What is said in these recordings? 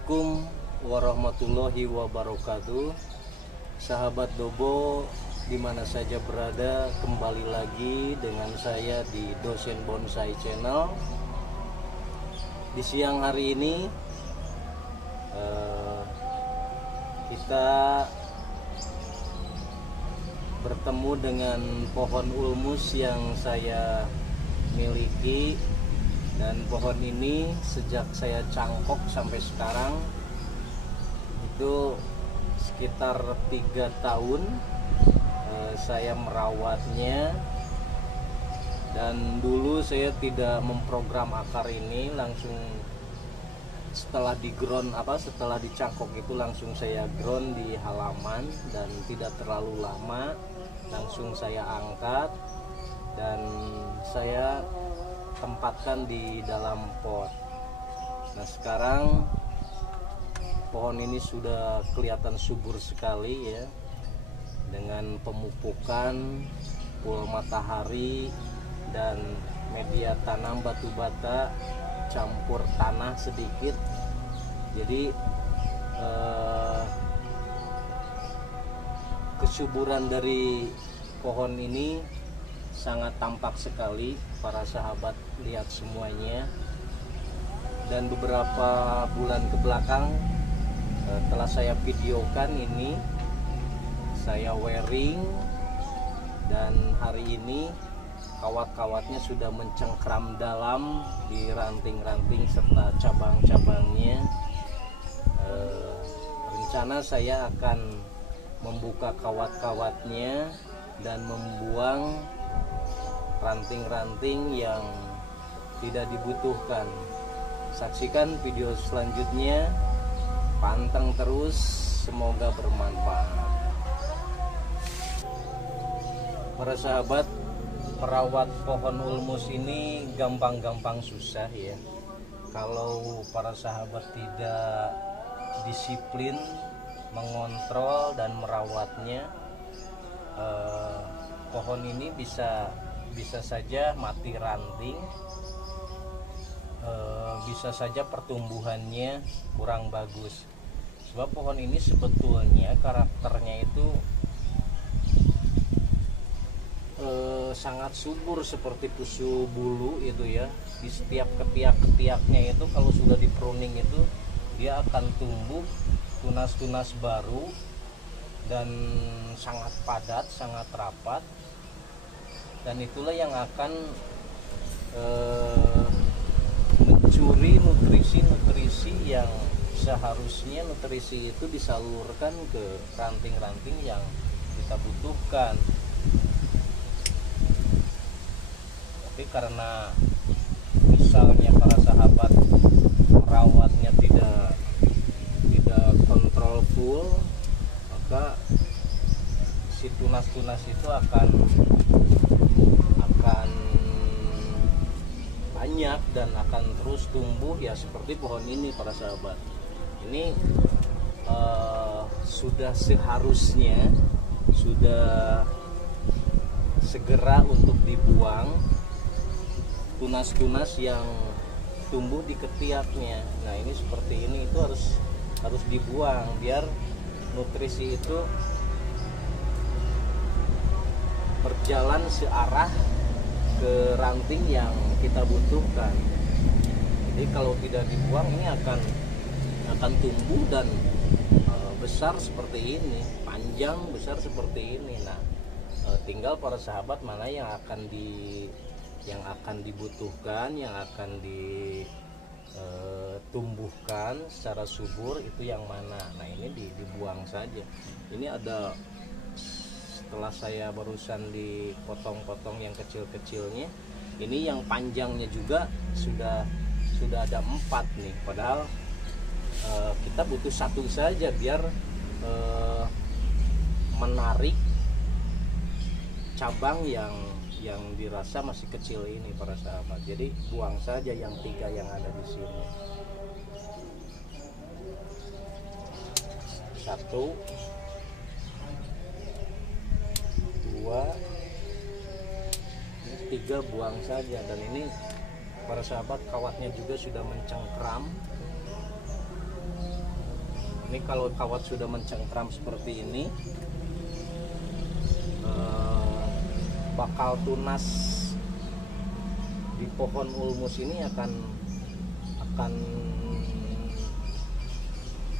Assalamualaikum warahmatullahi wabarakatuh. Sahabat Dobo dimana saja berada, kembali lagi dengan saya di Dosen Bonsai Channel. Di siang hari ini kita bertemu dengan pohon ulmus yang saya miliki. Dan pohon ini sejak saya cangkok sampai sekarang itu sekitar 3 tahun saya merawatnya. Dan dulu saya tidak memprogram akar ini, langsung setelah setelah dicangkok itu langsung saya ground di halaman, dan tidak terlalu lama langsung saya angkat dan saya tempatkan di dalam pot. Nah, sekarang pohon ini sudah kelihatan subur sekali ya, dengan pemupukan full matahari dan media tanam batu bata campur tanah sedikit. Jadi kesuburan dari pohon ini sangat tampak sekali, para sahabat lihat semuanya. Dan beberapa bulan ke belakang telah saya videokan ini, saya wearing, dan hari ini kawat-kawatnya sudah mencengkram dalam di ranting-ranting serta cabang-cabangnya. Rencana saya akan membuka kawat-kawatnya dan membuang ranting-ranting yang tidak dibutuhkan. Saksikan video selanjutnya, panteng terus, semoga bermanfaat. Para sahabat, merawat pohon ulmus ini gampang-gampang susah ya. Kalau para sahabat tidak disiplin mengontrol dan merawatnya, pohon ini bisa saja mati ranting, bisa saja pertumbuhannya kurang bagus. Sebab pohon ini sebetulnya karakternya itu sangat subur seperti pusu bulu itu ya. Di setiap ketiak-ketiaknya itu kalau sudah di pruning itu dia akan tumbuh tunas-tunas baru dan sangat padat, sangat rapat. Dan itulah yang akan mencuri nutrisi yang seharusnya nutrisi itu disalurkan ke ranting-ranting yang kita butuhkan. Tapi karena misalnya para sahabat merawatnya tidak kontrol full, maka si tunas-tunas itu akan banyak dan akan terus tumbuh ya, seperti pohon ini para sahabat. Ini sudah seharusnya sudah segera untuk dibuang tunas-tunas yang tumbuh di ketiaknya. Nah, ini seperti ini, itu harus dibuang biar nutrisi itu berjalan searah ke ranting yang kita butuhkan. Jadi kalau tidak dibuang ini akan tumbuh dan besar seperti ini, panjang besar seperti ini. Nah, tinggal para sahabat mana yang akan dibutuhkan, yang akan ditumbuhkan secara subur, itu yang mana. Nah, ini dibuang saja. Ini ada, setelah saya barusan dipotong-potong yang kecil-kecilnya, ini yang panjangnya juga sudah ada 4 nih. Padahal kita butuh 1 saja biar menarik cabang yang dirasa masih kecil ini para sahabat. Jadi buang saja yang 3 yang ada di sini. 1, 2, 3, buang saja. Dan ini para sahabat kawatnya juga sudah mencengkram. Ini kalau kawat sudah mencengkram seperti ini, bakal tunas di pohon ulmus ini akan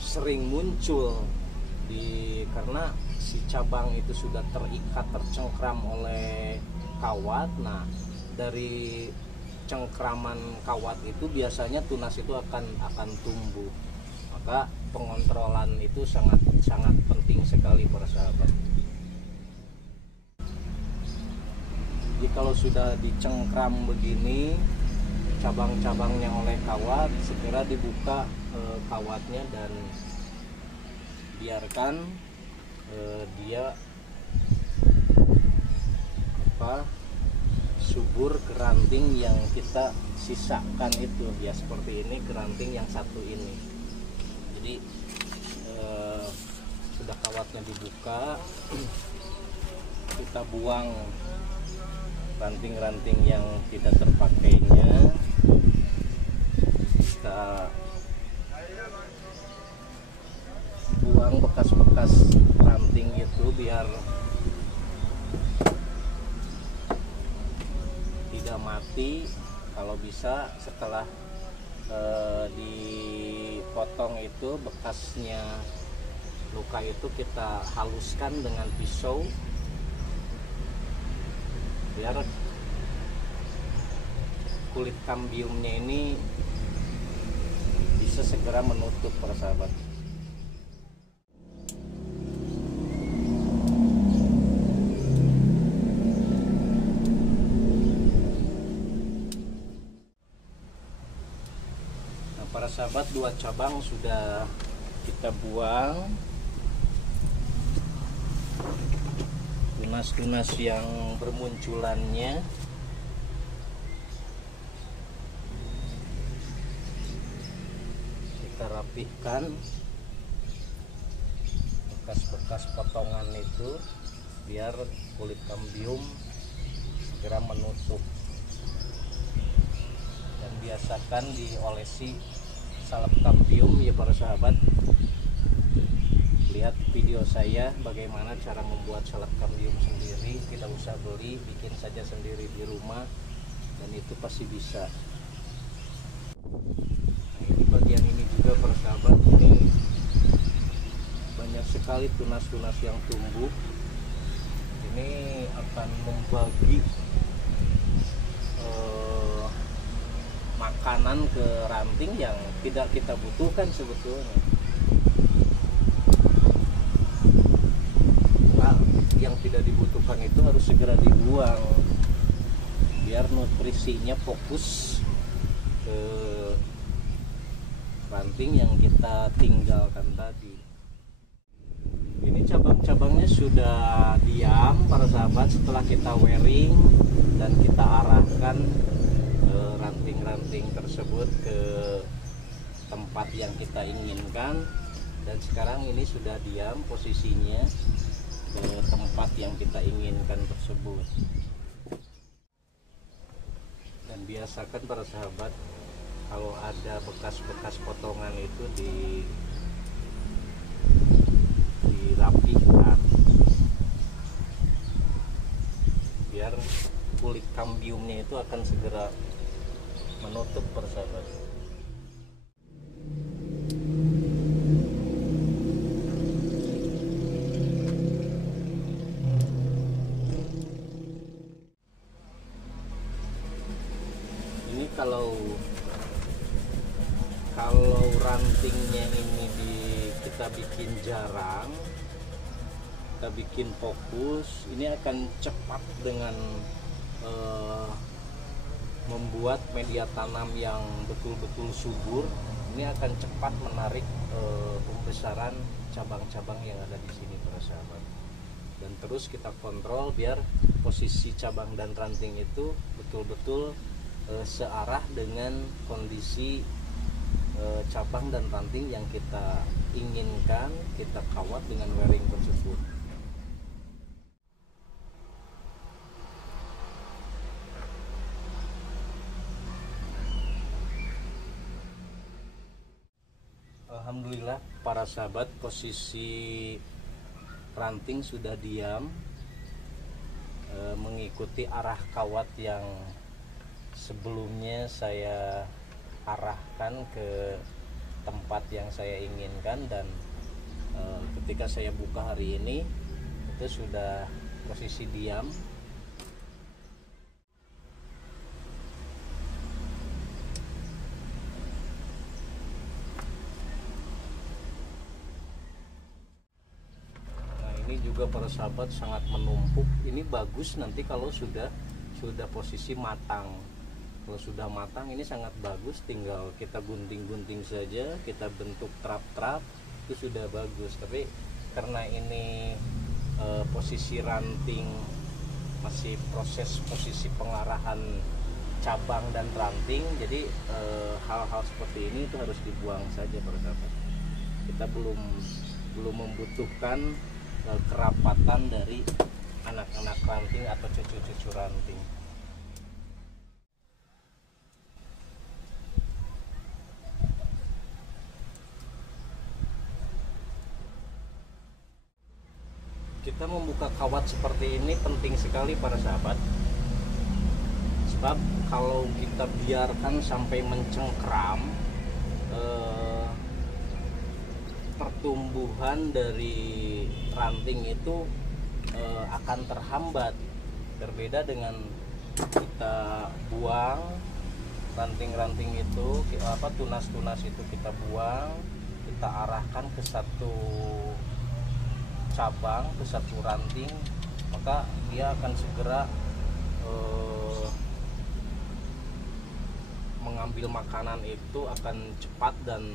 sering muncul karena si cabang itu sudah terikat, tercengkram oleh kawat. Nah, dari cengkraman kawat itu biasanya tunas itu akan tumbuh. Maka pengontrolan itu sangat penting sekali para sahabat. Jadi kalau sudah dicengkram begini cabang-cabangnya oleh kawat, segera dibuka kawatnya dan biarkan dia subur ke ranting yang kita sisakan itu ya, seperti ini ke ranting yang satu ini. Jadi sudah kawatnya dibuka, kita buang ranting-ranting yang tidak terpakainya, kita buang bekas-bekas ranting itu biar tidak mati. Kalau bisa setelah dipotong itu bekasnya luka itu kita haluskan dengan pisau biar kulit kambiumnya ini bisa segera menutup para sahabat. Nah para sahabat, 2 cabang sudah kita buang. Tunas-tunas yang bermunculannya kita rapihkan, bekas-bekas potongan itu biar kulit kambium segera menutup. Dan biasakan diolesi salep kambium ya para sahabat. Lihat video saya bagaimana cara membuat salep kambium sendiri, tidak usah beli, bikin saja sendiri di rumah dan itu pasti bisa. Nah, ini bagian ini juga para sahabat, ini banyak sekali tunas-tunas yang tumbuh. Ini akan membagi makanan ke ranting yang tidak kita butuhkan sebetulnya. Yang tidak dibutuhkan itu harus segera dibuang biar nutrisinya fokus ke ranting yang kita tinggalkan tadi. Ini cabang-cabangnya sudah diam para sahabat setelah kita wearing dan kita arahkan ranting-ranting tersebut ke tempat yang kita inginkan, dan sekarang ini sudah diam posisinya ke tempat yang kita inginkan tersebut. Dan biasakan para sahabat kalau ada bekas-bekas potongan itu dirapihkan biar kulit kambiumnya itu akan segera menutup para sahabat. Kalau rantingnya ini kita bikin jarang, kita bikin fokus, ini akan cepat dengan membuat media tanam yang betul-betul subur. Ini akan cepat menarik pembesaran cabang-cabang yang ada di sini para sahabat. Dan terus kita kontrol biar posisi cabang dan ranting itu betul-betul searah dengan kondisi cabang dan ranting yang kita inginkan, kita kawat dengan wearing tersebut. Alhamdulillah para para sahabat, posisi ranting sudah diam, mengikuti arah kawat yang sebelumnya saya arahkan ke tempat yang saya inginkan, dan ketika saya buka hari ini itu sudah posisi diam. Ini juga para sahabat sangat menumpuk. Ini bagus nanti kalau sudah posisi matang. Kalau sudah matang ini sangat bagus, tinggal kita gunting-gunting saja, kita bentuk trap-trap, itu sudah bagus. Tapi karena ini posisi ranting masih proses posisi pengarahan cabang dan ranting, jadi hal-hal seperti ini itu harus dibuang saja para sahabat. Kita belum membutuhkan kerapatan dari anak-anak ranting atau cucu-cucu ranting. Kita membuka kawat seperti ini penting sekali para sahabat, sebab kalau kita biarkan sampai mencengkram, pertumbuhan dari ranting itu akan terhambat. Berbeda dengan kita buang ranting-ranting itu, tunas-tunas itu kita buang, kita arahkan ke satu cabang, ke satu ranting, maka dia akan segera mengambil makanan itu, akan cepat dan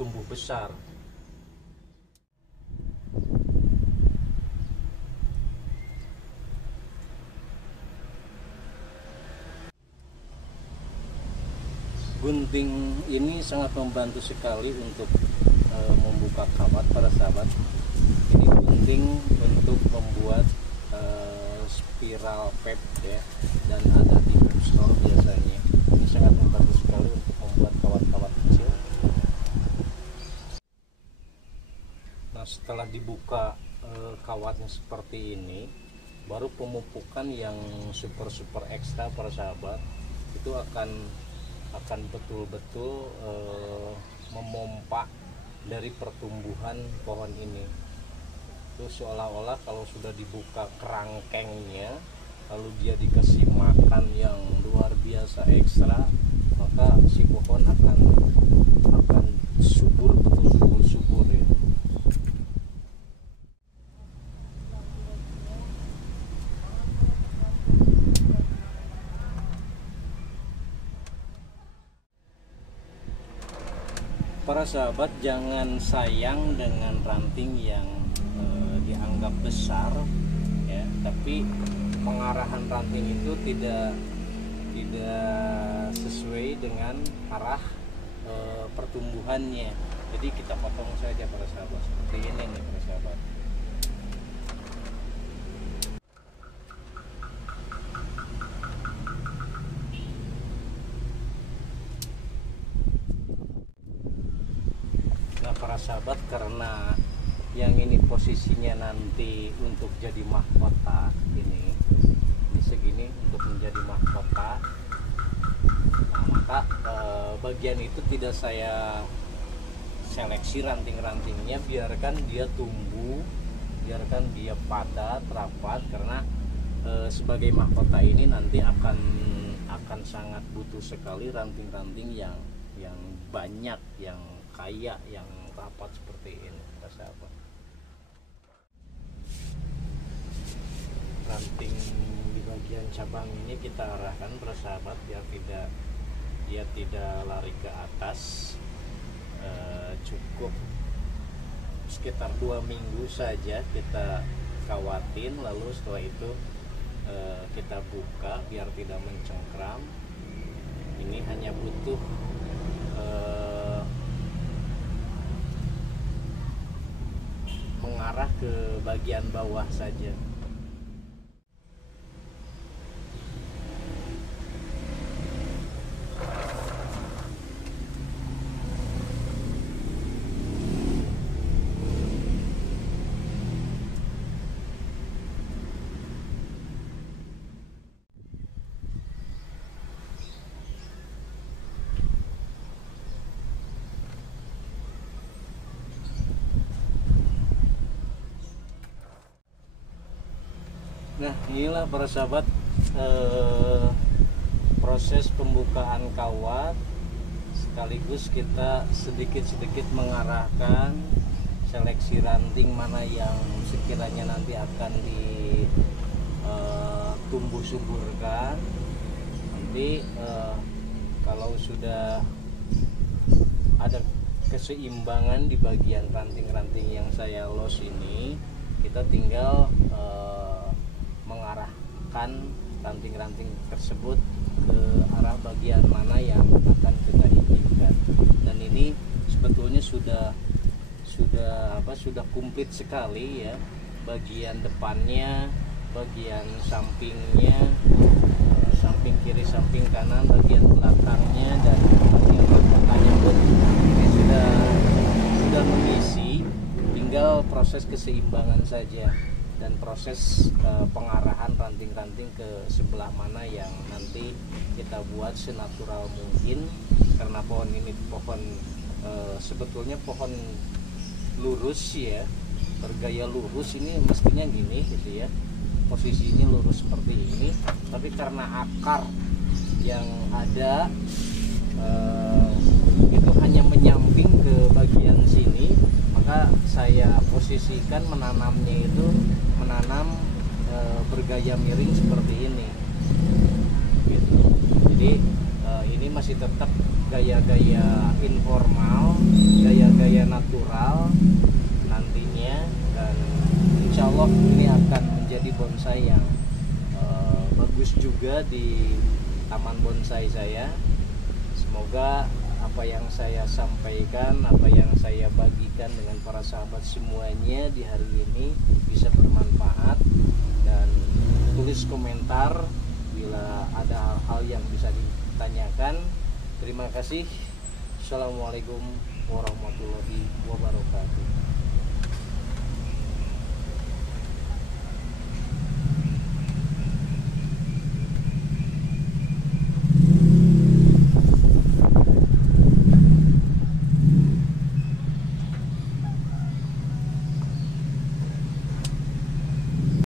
tumbuh besar. Gunting ini sangat membantu sekali untuk membuka kawat para sahabat. Ini gunting untuk membuat spiral pep ya, dan ada di store biasanya. Ini sangat membantu sekali untuk membuat kawat-kawat kecil. Nah, setelah dibuka kawatnya seperti ini, baru pemupukan yang super ekstra para sahabat itu akan betul-betul memompa dari pertumbuhan pohon ini. Itu seolah-olah kalau sudah dibuka kerangkengnya, lalu dia dikasih makan yang luar biasa ekstra, maka si pohon akan subur, betul-betul subur ya. Para sahabat, jangan sayang dengan ranting yang dianggap besar ya, tapi pengarahan ranting itu tidak sesuai dengan arah pertumbuhannya. Jadi kita potong saja para sahabat, seperti ini nih para sahabat. Para sahabat, karena yang ini posisinya nanti untuk jadi mahkota, ini segini untuk menjadi mahkota, nah, maka bagian itu tidak saya seleksi ranting-rantingnya, biarkan dia tumbuh, biarkan dia padat, rapat, karena sebagai mahkota ini nanti akan sangat butuh sekali ranting-ranting yang banyak, yang kaya, yang rapat seperti ini para sahabat. Ranting di bagian cabang ini kita arahkan para sahabat biar dia tidak lari ke atas. Cukup sekitar 2 minggu saja kita kawatin, lalu setelah itu kita buka biar tidak mencengkram. Ini hanya butuh mengarah ke bagian bawah saja. Nah, inilah para sahabat, proses pembukaan kawat, sekaligus kita sedikit-sedikit mengarahkan seleksi ranting mana yang sekiranya nanti akan tumbuh suburkan. Nanti kalau sudah ada keseimbangan di bagian ranting-ranting yang saya los ini, kita tinggal mengarahkan ranting-ranting tersebut ke arah bagian mana yang akan kita inginkan. Dan ini sebetulnya sudah komplit sekali ya, bagian depannya, bagian sampingnya, samping kiri, samping kanan, bagian belakangnya, dan bagian mahkotanya pun ini sudah mengisi. Tinggal proses keseimbangan saja dan proses pengarahan ranting-ranting ke sebelah mana yang nanti kita buat senatural mungkin, karena pohon ini sebetulnya pohon lurus ya, bergaya lurus. Ini mestinya gini gitu ya, posisinya lurus seperti ini, tapi karena akar yang ada itu hanya menyamping ke bagian sini, maka saya posisikan menanamnya itu menanam bergaya miring seperti ini gitu. Jadi ini masih tetap gaya-gaya informal, gaya-gaya natural nantinya, dan insya Allah ini akan menjadi bonsai yang bagus juga di taman bonsai saya. Semoga apa yang saya sampaikan, apa yang saya bagikan dengan para sahabat semuanya di hari ini bisa bermanfaat, dan tulis komentar bila ada hal-hal yang bisa ditanyakan. Terima kasih. Assalamualaikum warahmatullahi wabarakatuh.